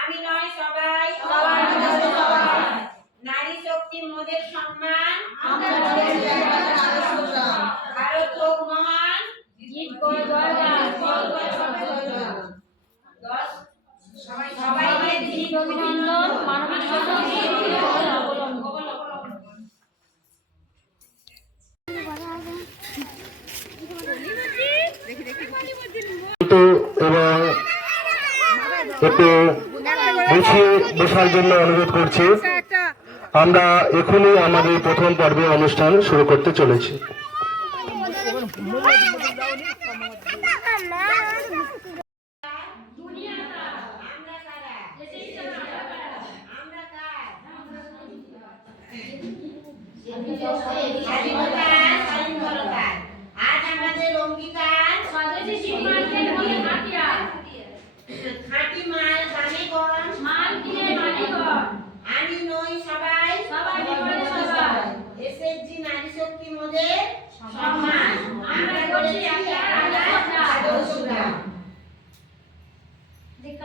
আমি নয় সবাই নারী শক্তি মোদের সম্মান। ভারত হোক মহান। সবাইকে দিক অভিনন্দন। মানবিক এবং একটু গুছিয়ে বসার জন্য অনুরোধ করছি। আমরা এখনই আমাদের প্রথম পর্বে অনুষ্ঠান শুরু করতে চলেছি। আজ আমাদের অঙ্গীকার খাঁটি মাল দামে কম আমি নই সবাই এসএসজি নারী শক্তি মোদের সম্মান আমরা করেছি আদর্শটা তো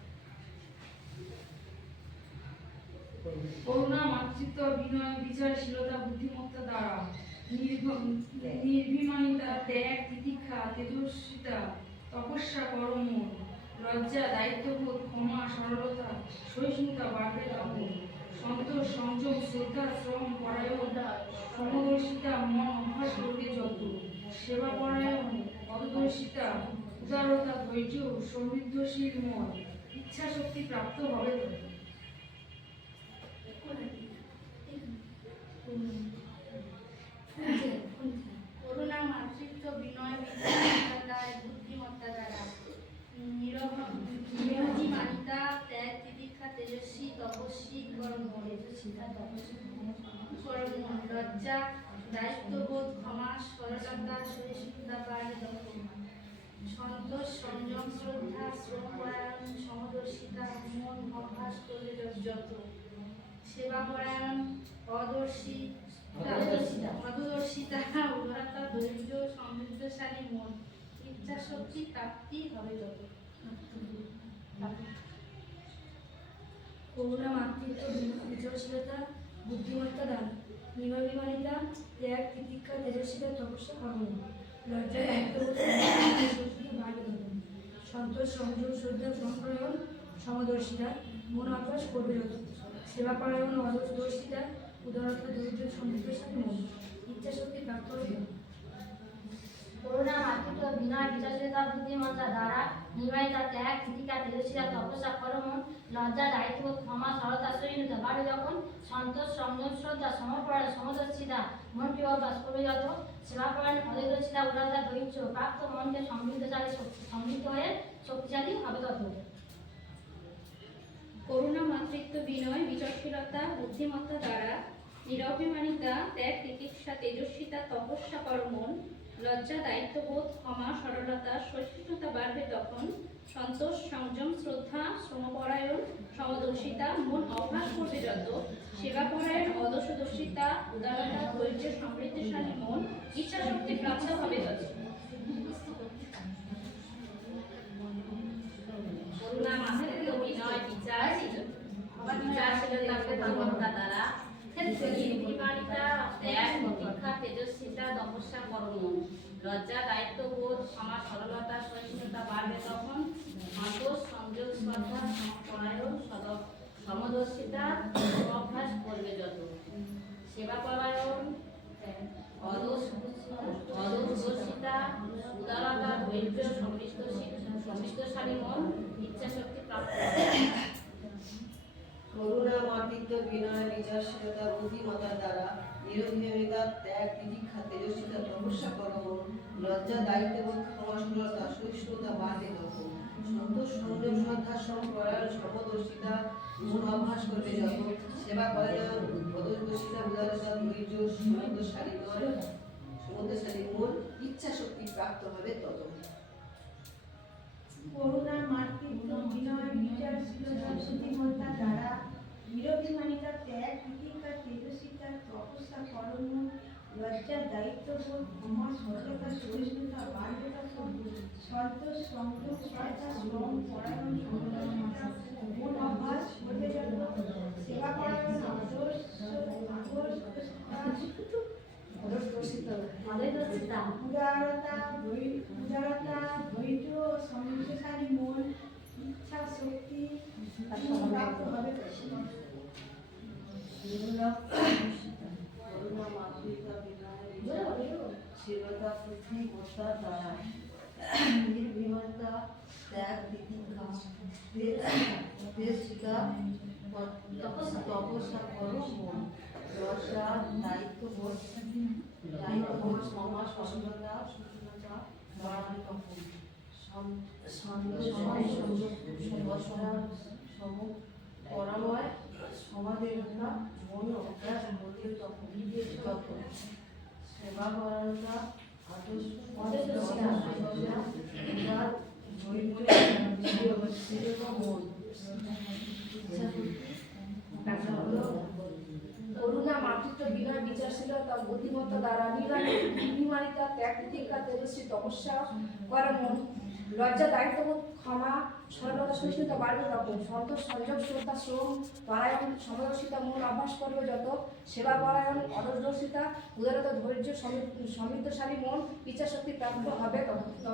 করুণা, মাতৃত্ব বিনয় বিচারশীলতা, বুদ্ধিমত্তা দ্বারা নির্ভ- নির্বিমানিতা, ত্যাগ, তিতিক্ষা, তেজস্বিতা, তপস্যা, কর্ম, লজ্জা, দায়িত্ববোধ, ক্ষমা, সরলতা, সহিষ্ণুতা, বাড়বে তখন সন্তোষ, সংযম, শ্রদ্ধা, শ্রম, পরায়ণ, সমদর্শিতা, মন, অভ্যাস করবে যত সেবা, পরায়ণ পদদর্শিতা উদারতা, ধৈর্য, সমৃদ্ধশীল মন ইচ্ছা শক্তি প্রাপ্ত হবে তখন করুণা মাতৃত্ব বিনয় বিদ্যায় বুদ্ধিমত্তা দ্বারা নিরভিমানিতা ত্যাগ তিতিক্ষা তেজস্বী তপস্বী কর্ম কর্ম লজ্জা দায়িত্ববোধ ক্ষমা সরলতা সহিষ্ণুতা দক্ষিণ সন্তোষ সংযম শ্রদ্ধা শ্রমপরায়ণ সমদর্শিতা মন অভ্যাস করলে যত সেবাপরায়ণ অদর্শী মধুদর্শিতা উদারতা ধৈর্য সমৃদ্ধশালী মন। ইচ্ছা শক্তি প্রাপ্তি হবে যত করুণা মাতৃত্ব বিচরশীলতা বুদ্ধিমত্তা দান। নির্বিমানিতা ত্যাগ, তিতিক্ষা, তেজস্বিতা, তপস্যা কর্ম লজ্জা সন্তোষ, সংযম, শ্রদ্ধা সম্প্রয়ণ সমদর্শিতা, মন অভ্যাস করবে যত সেবাপরায়ণ অদর্শিতা উদারতা, ধৈর্য সমৃদ্ধশালী মন। ইচ্ছা শক্তি প্রাপ্ত হবে। করুণা মাতৃত্ব বিনয় বিচারশীলতা বুদ্ধিমত্তা দ্বারা নির্বাহিতা ত্যাগ তিতিকা তেজস্বিতা তপস্যা কর্ম লজ্জা দায়িত্ব ক্ষমা সরলতা সহিষ্ণুতা বাড়ে যখন সন্তোষ সংযম শ্রদ্ধা সমর্পণ সমদর্শিতা মনকে অভ্যাস করবে যত সেবাপরায়ণ অদর্শিতা উদারতা, ধৈর্য, প্রাপ্ত মনকে সমৃদ্ধশালী সমৃদ্ধ হয়ে শক্তিশালী হবে তত করুণা মাতৃত্ব বিনয় বিচক্ষণতা বুদ্ধিমত্তা দ্বারা নিরভিমানিতা, ত্যাগ, তিতিক্ষা, তেজস্বিতা, তপস্যা কর্মণ লজ্জা দায়িত্ববোধ, ক্ষমা, সরলতা, সহিষ্ণুতা বাড়বে তখন। সন্তোষ, সংযম, শ্রদ্ধা শ্রমপরায়ণ সমদর্শিতা মন অভ্যাস করবে যত। সেবাপরায়ণ অদর্শদর্শিতা উদারতা, ধৈর্য, সমৃদ্ধিশালী মন ইচ্ছা শক্তি প্রাপ্ত হবে তত করুণা মাতৃত্ব বিনয় বিচার বিচারশীলতা বুদ্ধিমত্তা দ্বারা নির্বিমানিতা ত্যাগ প্রতীক্ষা তেজস্বিতা তপস্যা কর্ম লজ্জা দায়িত্ববোধ ক্ষমা সরলতা সহিষ্ণুতা বাড়বে তখন। সন্তোষ সংযোগ শ্রদ্ধা সমপরায়ণ সমদর্শিতা অভ্যাস করবে যত। সেবাপরায়ণ অদূরদর্শিতা উদারতা ধৈর্য, সমৃদ্ধশীল সমৃদ্ধশালী মন, ইচ্ছাশক্তি প্রাপ্ত। করুণা মাতৃত্ব বিনয় বিচারশীলতা বুদ্ধিমত্তার দ্বারা নিরভিমানিতা ত্যাগ, তিতিক্ষা, তেজস্বিতা, তপস্যা, করম, লজ্জা, দায়িত্ববোধ ক্ষমা সরলতা সহিষ্ণুতা বাড়ে তখন সন্তোষ সংযম শ্রদ্ধা সম্পরায়ণ সমদর্শিতা মন অভ্যাস করবে যত। সেবা করে যেমন উদারতা, ধৈর্য সমুদ্রশালী মন সমুদ্রশালী মন ইচ্ছা শক্তি প্রাপ্ত হবে তত। করুণা মাতৃত্ব বিনয় বিচারশীলতা বুদ্ধিমত্তা দ্বারা নিরভিমানিতা ত্যাগ প্রতিজ্ঞা তেজস্বিতা তপস্যা কর্ম লজ্জা দায়িত্ববোধ ক্ষমা সরলতা সহিষ্ণুতা বার্যতা সন্তোষ সংযম শ্রম পরায়ণ মন অভ্যাস করবে যত সেবা পরায়ণ আদর্শ উদারতা উদারতা ধৈর্য সমৃদ্ধশালী মন ইচ্ছা শক্তি প্রাপ্ত হবে শীলতা বুদ্ধি মত্তা দ্বারা নির্ভীমতা ত্যাগ তিতিক্ষা তেজস্বিতা তপস্যা করো মন রসা দায়িত্ববোধ দায়িত্ববোধ সমাজ সচেতনতা সচেতনতা বাড়ানো তখন পরাময় সমাধিরতা মন অভ্যাস হতে তখন সেবা আদর্শ করুণা মাতৃত্ব বিনয় বিচারশীলতা বুদ্ধিমত্তা দ্বারা নির্মাণিতা ত্যাগ প্রতিজ্ঞা তেজস্বী তপস্যা করে মন লজ্জা, দায়িত্ববোধ, ক্ষমা সরলতা সহিষ্ণুতা বাড়বে তখন। সন্তোষ সংযোগ শ্রদ্ধা, শ্রম, পারায়ণ, সমদর্শিতা মূল অভ্যাস করবে যত। সেবা, পরায়ণ অদর্শিতা উদারতা, ধৈর্য সমৃদ্ধ- সমৃদ্ধশালী মন, ইচ্ছাশক্তি প্রাপ্ত হবে তত।